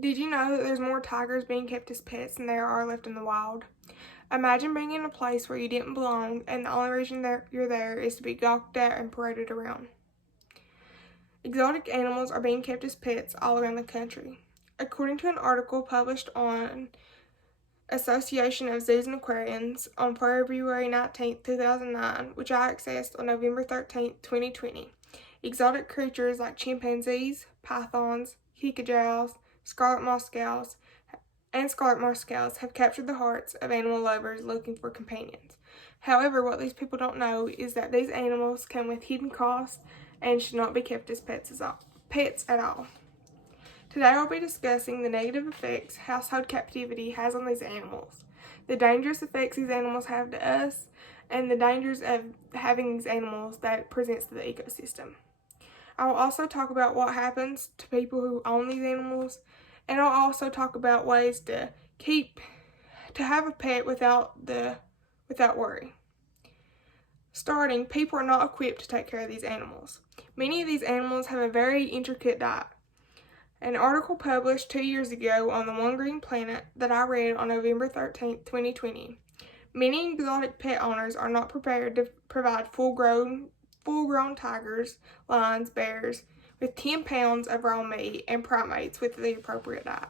Did you know that there's more tigers being kept as pets than there are left in the wild? Imagine being in a place where you didn't belong and the only reason that you're there is to be gawked at and paraded around. Exotic animals are being kept as pets all around the country. According to an article published on Association of Zoos and Aquariums on February 19, 2009, which I accessed on November 13, 2020, exotic creatures like chimpanzees, pythons, kikajous, scarlet moscows, and scarlet marsupials have captured the hearts of animal lovers looking for companions. However, what these people don't know is that these animals come with hidden costs and should not be kept as pets at all. Today I'll be discussing the negative effects household captivity has on these animals, the dangerous effects these animals have to us, and the dangers of having these animals that it presents to the ecosystem. I will also talk about what happens to people who own these animals, and I'll also talk about ways to have a pet without worry. Starting, people are not equipped to take care of these animals. Many of these animals have a very intricate diet. An article published 2 years ago on the One Green Planet that I read on November 13, 2020. Many exotic pet owners are not prepared to provide full-grown tigers, lions, bears with 10 pounds of raw meat and primates with the appropriate diet.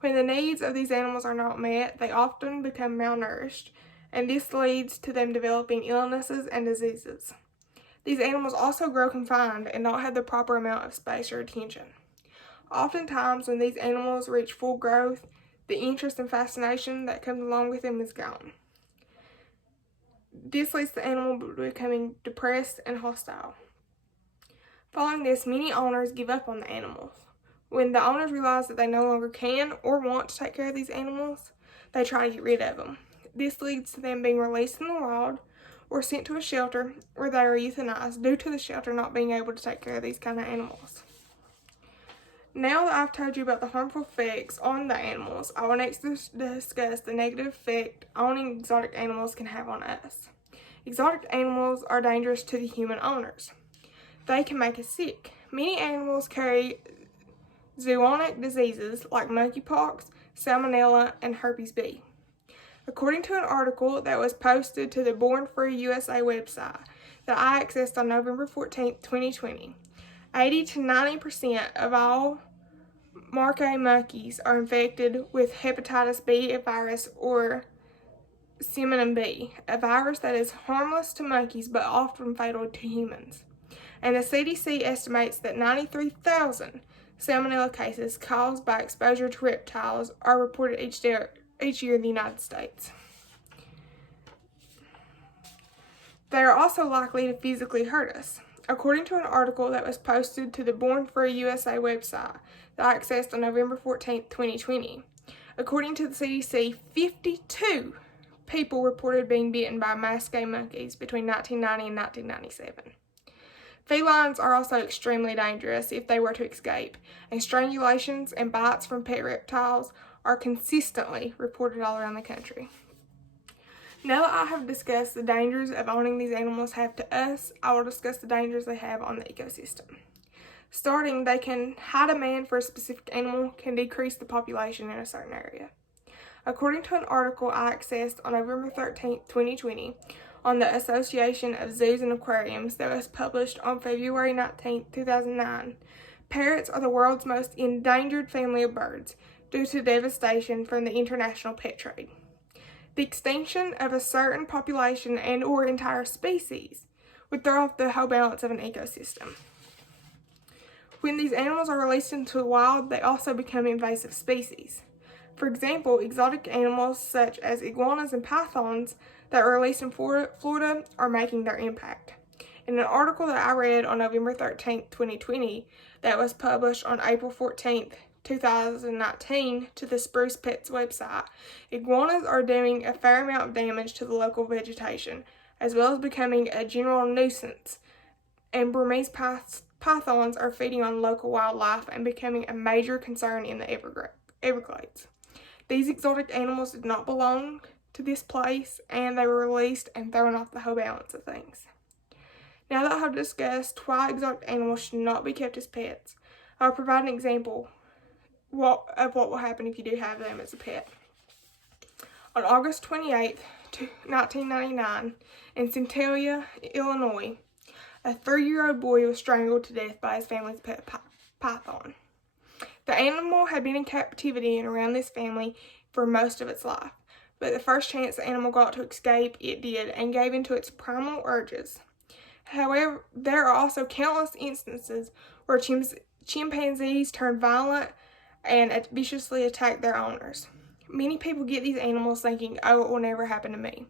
When the needs of these animals are not met, they often become malnourished, and this leads to them developing illnesses and diseases. These animals also grow confined and don't have the proper amount of space or attention. Oftentimes, when these animals reach full growth, the interest and fascination that comes along with them is gone. This leads the animal becoming depressed and hostile. Following this, many owners give up on the animals. When the owners realize that they no longer can or want to take care of these animals, they try to get rid of them. This leads to them being released in the wild or sent to a shelter where they are euthanized due to the shelter not being able to take care of these kind of animals. Now that I've told you about the harmful effects on the animals, I will next discuss the negative effect owning exotic animals can have on us. Exotic animals are dangerous to the human owners. They can make us sick. Many animals carry zoonotic diseases like monkeypox, salmonella, and herpes B. According to an article that was posted to the Born Free USA website that I accessed on November 14, 2020, 80 to 90% of all marquet monkeys are infected with hepatitis B virus or Salmonella B, a virus that is harmless to monkeys but often fatal to humans. And the CDC estimates that 93,000 salmonella cases caused by exposure to reptiles are reported each year in the United States. They are also likely to physically hurt us. According to an article that was posted to the Born Free USA website that I accessed on November 14, 2020, according to the CDC, 52 people reported being bitten by masqué monkeys between 1990 and 1997. Felines are also extremely dangerous if they were to escape, and strangulations and bites from pet reptiles are consistently reported all around the country. Now that I have discussed the dangers of owning these animals have to us, I will discuss the dangers they have on the ecosystem. Starting, high demand for a specific animal can decrease the population in a certain area. According to an article I accessed on November 13, 2020, on the Association of Zoos and Aquariums that was published on February 19, 2009, parrots are the world's most endangered family of birds due to devastation from the international pet trade. The extinction of a certain population and or entire species would throw off the whole balance of an ecosystem. When these animals are released into the wild, they also become invasive species. For example, exotic animals such as iguanas and pythons that are released in Florida are making their impact. In an article that I read on November 13, 2020, that was published on April 14, 2019 to the Spruce Pets website, iguanas are doing a fair amount of damage to the local vegetation, as well as becoming a general nuisance, and Burmese pythons are feeding on local wildlife and becoming a major concern in the Everglades. These exotic animals did not belong to this place, and they were released and thrown off the whole balance of things. Now that I have discussed why exotic animals should not be kept as pets, I'll provide an example what will happen if you do have them as a pet. On August 28th, 1999, in Centralia, Illinois, a 3-year-old boy was strangled to death by his family's pet python. The animal had been in captivity and around this family for most of its life, but the first chance the animal got to escape, it did, and gave in to its primal urges. However, there are also countless instances where chimpanzees turn violent and viciously attack their owners. Many people get these animals thinking, oh, it will never happen to me.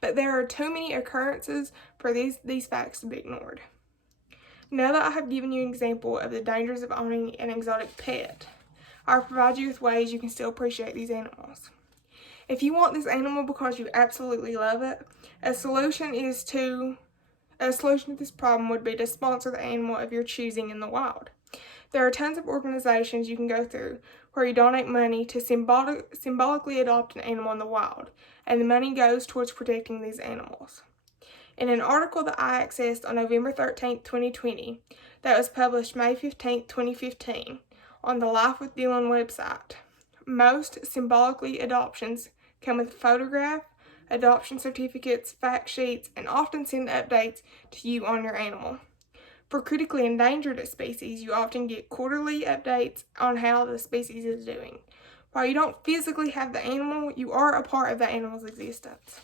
But there are too many occurrences for these facts to be ignored. Now that I have given you an example of the dangers of owning an exotic pet, I'll provide you with ways you can still appreciate these animals. If you want this animal because you absolutely love it, a solution to this problem would be to sponsor the animal of your choosing in the wild. There are tons of organizations you can go through where you donate money to symbolically adopt an animal in the wild, and the money goes towards protecting these animals. In an article that I accessed on November 13, 2020, that was published May 15, 2015, on the Life with Dylan website, most symbolically adoptions come with a photograph, adoption certificates, fact sheets, and often send updates to you on your animal. For critically endangered species, you often get quarterly updates on how the species is doing. While you don't physically have the animal, you are a part of the animal's existence.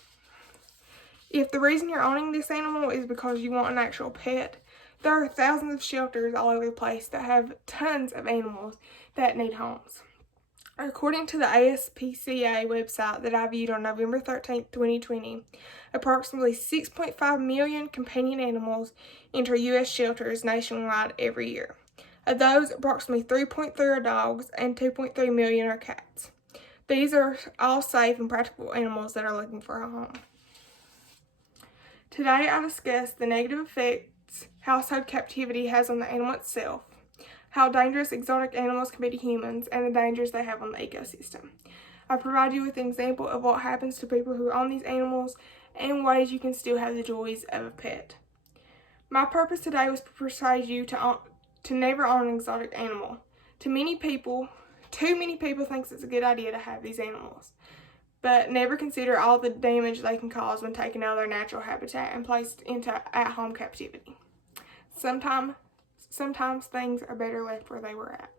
If the reason you're owning this animal is because you want an actual pet, there are thousands of shelters all over the place that have tons of animals that need homes. According to the ASPCA website that I viewed on November 13, 2020, approximately 6.5 million companion animals enter U.S. shelters nationwide every year. Of those, approximately 3.3 are dogs and 2.3 million are cats. These are all safe and practical animals that are looking for a home. Today I discussed the negative effects household captivity has on the animal itself, how dangerous exotic animals can be to humans, and the dangers they have on the ecosystem. I provide you with an example of what happens to people who own these animals and ways you can still have the joys of a pet. My purpose today was to persuade you to never own an exotic animal. Too many people think it's a good idea to have these animals, but never consider all the damage they can cause when taken out of their natural habitat and placed into at-home captivity. Sometimes things are better left where they were at.